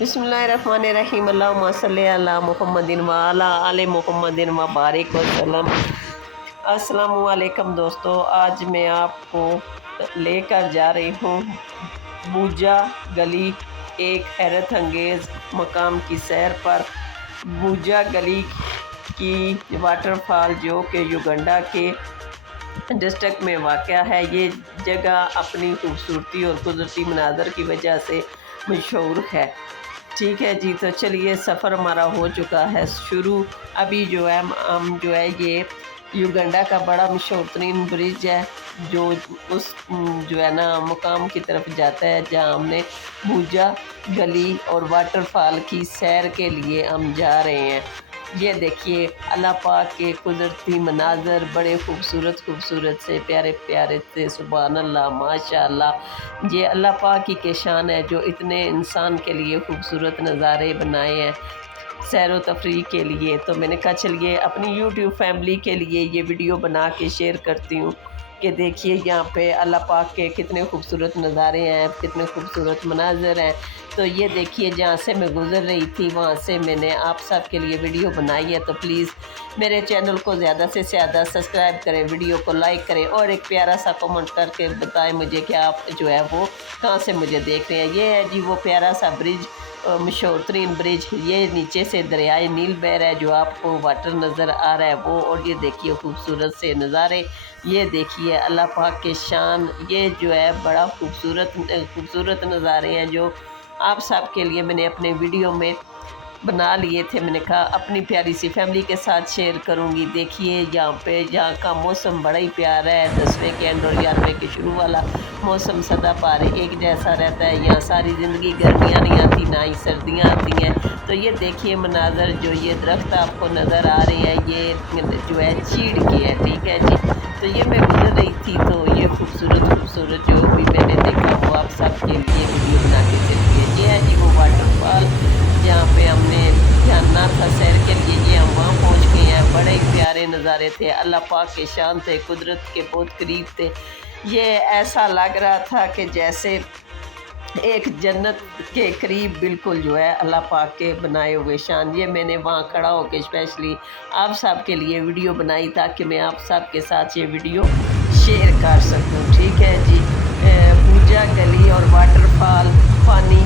बिस्मिल्लाहिर्रहमानिर्रहीम अल्लाहुम्मा सल्ली अला मुहम्मदिन व अला आले मुहम्मदिन व बारिक वसल्लम। अस्सलामु अलैकुम दोस्तों, आज मैं आपको लेकर जा रही हूँ बूजा गली, एक हैरत अंगेज़ मकाम की सैर पर। बूजा गली की वाटरफॉल जो कि युगांडा के डिस्ट्रिक्ट में वाक़या है। ये जगह अपनी खूबसूरती और कुदरती मनाज़र की वजह से मशहूर है। ठीक है जी, तो चलिए सफ़र हमारा हो चुका है शुरू। अभी जो है हम जो है ये युगांडा का बड़ा मशहूर तरीन ब्रिज है जो उस जो है ना मुकाम की तरफ जाता है जहाँ हमने बूजा गली और वाटरफॉल की सैर के लिए हम जा रहे हैं। ये देखिए अल्लाह पाक के कुदरती मनाज़र बड़े खूबसूरत खूबसूरत से प्यारे प्यारे से, सुभान अल्लाह माशाअल्लाह। ये अल्लाह पाक ही के शान है जो इतने इंसान के लिए खूबसूरत नज़ारे बनाए हैं सैर व तफरीह के लिए। तो मैंने कहा चलिए अपनी यूट्यूब फैमिली के लिए ये वीडियो बना के शेयर करती हूँ कि देखिए यहाँ पे अल्लाह पाक के कितने खूबसूरत नज़ारे हैं, कितने खूबसूरत मनाज़र हैं। तो ये देखिए जहाँ से मैं गुज़र रही थी वहाँ से मैंने आप सब के लिए वीडियो बनाई है। तो प्लीज़ मेरे चैनल को ज़्यादा से ज़्यादा सब्सक्राइब करें, वीडियो को लाइक करें और एक प्यारा सा कमेंट करके बताएं मुझे कि आप जो है वो कहाँ से मुझे देख रहे हैं। ये है जी वो प्यारा सा ब्रिज, मशहूर तरीन ब्रिज। ये नीचे से दरियाए नील बह रहा है जो आपको वाटर नज़र आ रहा है वो। और ये देखिए खूबसूरत से नज़ारे, ये देखिए अल्लाह पाक के शान। ये जो है बड़ा खूबसूरत नज़ारे हैं जो आप सब के लिए मैंने अपने वीडियो में बना लिए थे। मैंने कहा अपनी प्यारी सी फैमिली के साथ शेयर करूंगी। देखिए यहाँ का मौसम बड़ा ही प्यारा है। 10वें के एंड और 11वें के शुरू वाला मौसम सदा पार एक जैसा रहता है। यहाँ सारी ज़िंदगी गर्मियाँ नहीं आती ना ही सर्दियाँ आती हैं। तो ये देखिए मनाज़र, जो ये दरख्त आपको नज़र आ रहे हैं ये जो है चीड़ के है। ठीक है जी, तो ये मैं गुजर रही थी तो ये खूबसूरत जो भी मैंने देखा वो आप सब के लिए वीडियो बना के शेयर किया। ये है जी वो वाटरफॉल जहाँ पे हमने जाना था सैर के लिए। ये हम वहाँ पहुँच गए हैं। बड़े ही प्यारे नज़ारे थे, अल्लाह पाक के शान थे, कुदरत के बहुत करीब थे। ये ऐसा लग रहा था कि जैसे एक जन्नत के करीब बिल्कुल जो है अल्लाह पाक के बनाए हुए शान। ये मैंने वहाँ खड़ा होकर स्पेशली आप सब के लिए वीडियो बनाई ताकि मैं आप सब के साथ ये वीडियो शेयर कर सकूँ। ठीक है जी, बूजा गली और वाटरफॉल, पानी